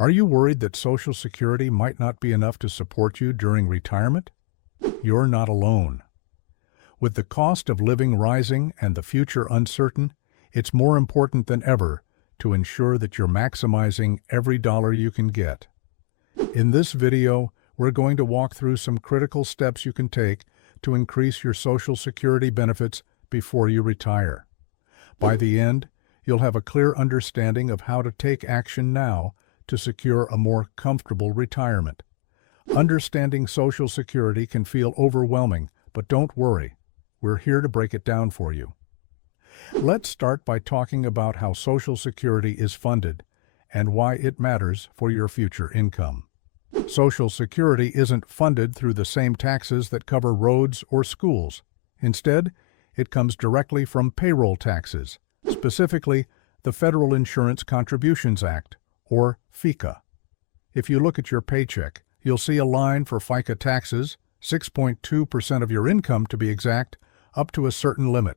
Are you worried that Social Security might not be enough to support you during retirement? You're not alone. With the cost of living rising and the future uncertain, it's more important than ever to ensure that you're maximizing every dollar you can get. In this video, we're going to walk through some critical steps you can take to increase your Social Security benefits before you retire. By the end, you'll have a clear understanding of how to take action now to secure a more comfortable retirement. Understanding Social Security can feel overwhelming, but don't worry. We're here to break it down for you. Let's start by talking about how Social Security is funded and why it matters for your future income. Social Security isn't funded through the same taxes that cover roads or schools. Instead, it comes directly from payroll taxes, specifically the Federal Insurance Contributions Act, or FICA. If you look at your paycheck, you'll see a line for FICA taxes, 6.2% of your income to be exact, up to a certain limit.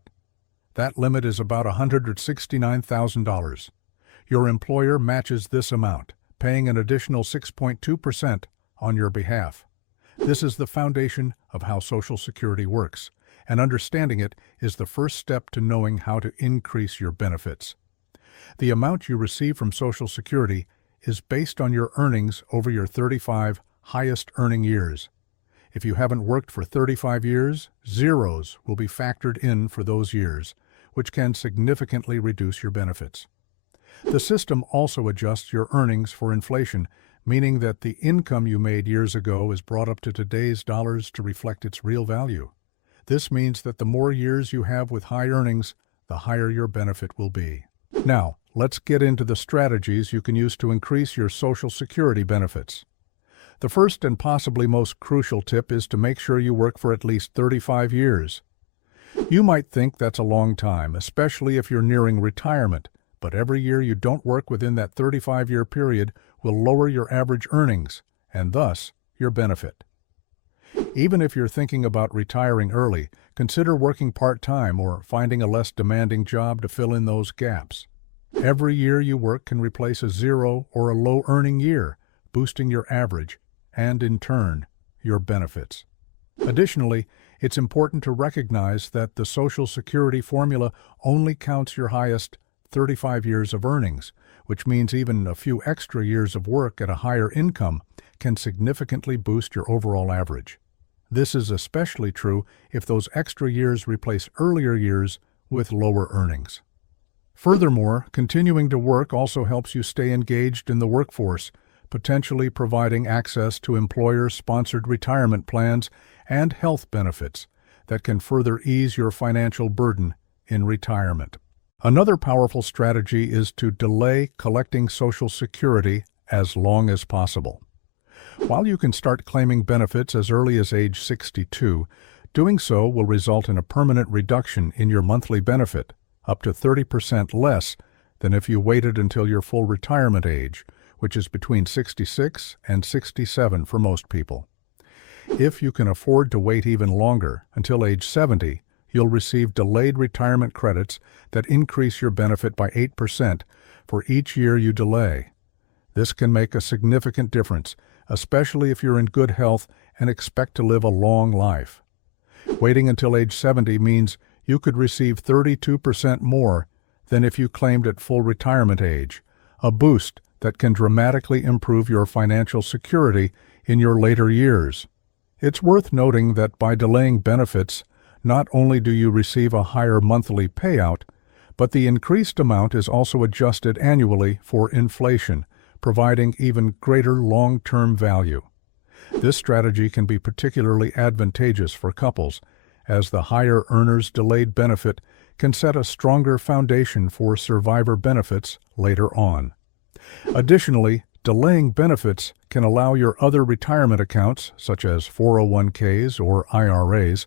That limit is about $169,000. Your employer matches this amount, paying an additional 6.2% on your behalf. This is the foundation of how Social Security works, and understanding it is the first step to knowing how to increase your benefits. The amount you receive from Social Security is based on your earnings over your 35 highest earning years. If you haven't worked for 35 years, zeros will be factored in for those years, which can significantly reduce your benefits. The system also adjusts your earnings for inflation, meaning that the income you made years ago is brought up to today's dollars to reflect its real value. This means that the more years you have with high earnings, the higher your benefit will be. Now, let's get into the strategies you can use to increase your Social Security benefits. The first and possibly most crucial tip is to make sure you work for at least 35 years. You might think that's a long time, especially if you're nearing retirement, but every year you don't work within that 35-year period will lower your average earnings, and thus your benefit. Even if you're thinking about retiring early, consider working part-time or finding a less demanding job to fill in those gaps. Every year you work can replace a zero or a low-earning year, boosting your average, and in turn, your benefits. Additionally, it's important to recognize that the Social Security formula only counts your highest 35 years of earnings, which means even a few extra years of work at a higher income can significantly boost your overall average. This is especially true if those extra years replace earlier years with lower earnings. Furthermore, continuing to work also helps you stay engaged in the workforce, potentially providing access to employer-sponsored retirement plans and health benefits that can further ease your financial burden in retirement. Another powerful strategy is to delay collecting Social Security as long as possible. While you can start claiming benefits as early as age 62, doing so will result in a permanent reduction in your monthly benefit, up to 30% less than if you waited until your full retirement age, which is between 66 and 67 for most people. If you can afford to wait even longer, until age 70, you'll receive delayed retirement credits that increase your benefit by 8% for each year you delay. This can make a significant difference, especially if you're in good health and expect to live a long life. Waiting until age 70 means you could receive 32% more than if you claimed at full retirement age, a boost that can dramatically improve your financial security in your later years. It's worth noting that by delaying benefits, not only do you receive a higher monthly payout, but the increased amount is also adjusted annually for inflation, providing even greater long-term value. This strategy can be particularly advantageous for couples, as the higher earner's delayed benefit can set a stronger foundation for survivor benefits later on. Additionally, delaying benefits can allow your other retirement accounts, such as 401ks or IRAs,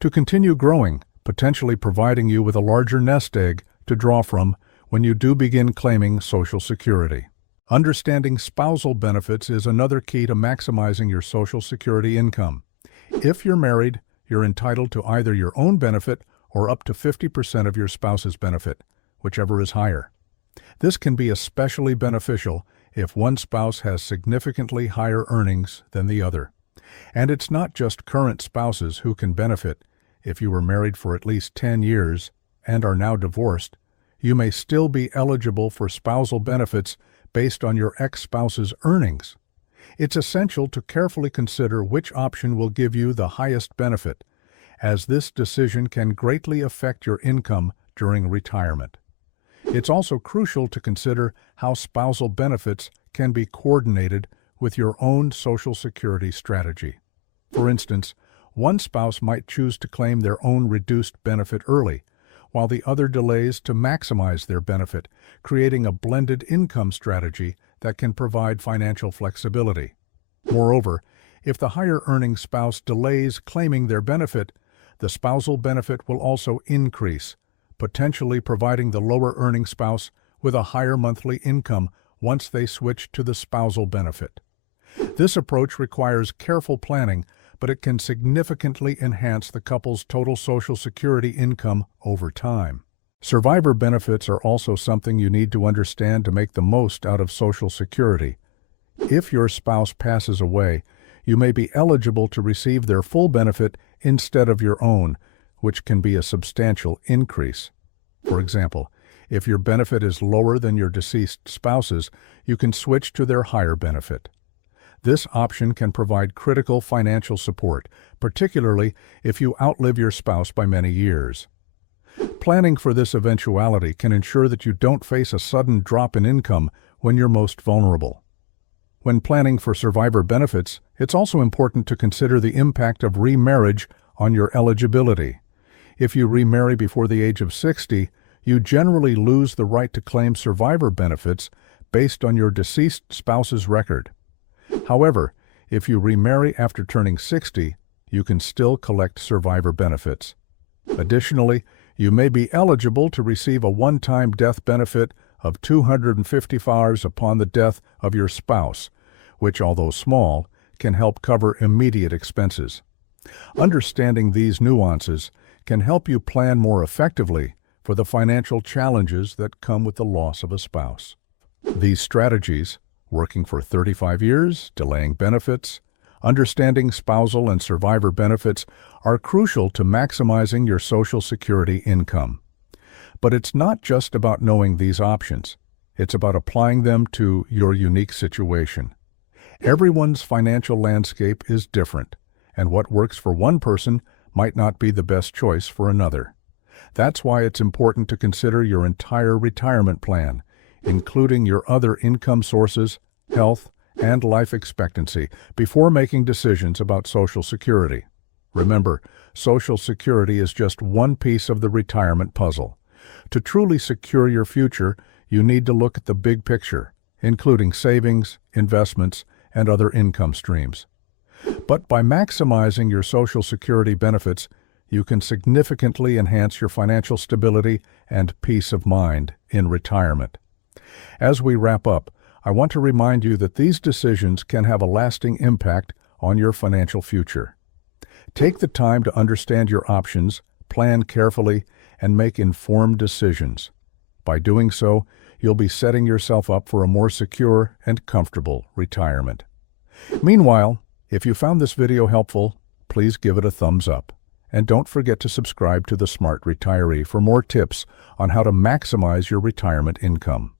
to continue growing, potentially providing you with a larger nest egg to draw from when you do begin claiming Social Security. Understanding spousal benefits is another key to maximizing your Social Security income. If you're married, you're entitled to either your own benefit or up to 50% of your spouse's benefit, whichever is higher. This can be especially beneficial if one spouse has significantly higher earnings than the other. And it's not just current spouses who can benefit. If you were married for at least 10 years and are now divorced, you may still be eligible for spousal benefits based on your ex-spouse's earnings. It's essential to carefully consider which option will give you the highest benefit, as this decision can greatly affect your income during retirement. It's also crucial to consider how spousal benefits can be coordinated with your own Social Security strategy. For instance, one spouse might choose to claim their own reduced benefit early, while the other delays to maximize their benefit, creating a blended income strategy that can provide financial flexibility. Moreover, if the higher-earning spouse delays claiming their benefit, the spousal benefit will also increase, potentially providing the lower-earning spouse with a higher monthly income once they switch to the spousal benefit. This approach requires careful planning, but it can significantly enhance the couple's total Social Security income over time. Survivor benefits are also something you need to understand to make the most out of Social Security. If your spouse passes away, you may be eligible to receive their full benefit instead of your own, which can be a substantial increase. For example, if your benefit is lower than your deceased spouse's, you can switch to their higher benefit. This option can provide critical financial support, particularly if you outlive your spouse by many years. Planning for this eventuality can ensure that you don't face a sudden drop in income when you're most vulnerable. When planning for survivor benefits, it's also important to consider the impact of remarriage on your eligibility. If you remarry before the age of 60, you generally lose the right to claim survivor benefits based on your deceased spouse's record. However, if you remarry after turning 60, you can still collect survivor benefits. Additionally, you may be eligible to receive a one-time death benefit of $250 upon the death of your spouse, which, although small, can help cover immediate expenses. Understanding these nuances can help you plan more effectively for the financial challenges that come with the loss of a spouse. These strategies, working for 35 years, delaying benefits, understanding spousal and survivor benefits, are crucial to maximizing your Social Security income. But it's not just about knowing these options. It's about applying them to your unique situation. Everyone's financial landscape is different, and what works for one person might not be the best choice for another. That's why it's important to consider your entire retirement plan, including your other income sources, health, and life expectancy, before making decisions about Social Security. Remember, Social Security is just one piece of the retirement puzzle. To truly secure your future, you need to look at the big picture, including savings, investments, and other income streams. But by maximizing your Social Security benefits, you can significantly enhance your financial stability and peace of mind in retirement. As we wrap up, I want to remind you that these decisions can have a lasting impact on your financial future. Take the time to understand your options, plan carefully, and make informed decisions. By doing so, you'll be setting yourself up for a more secure and comfortable retirement. Meanwhile, if you found this video helpful, please give it a thumbs up. And don't forget to subscribe to The Smart Retiree for more tips on how to maximize your retirement income.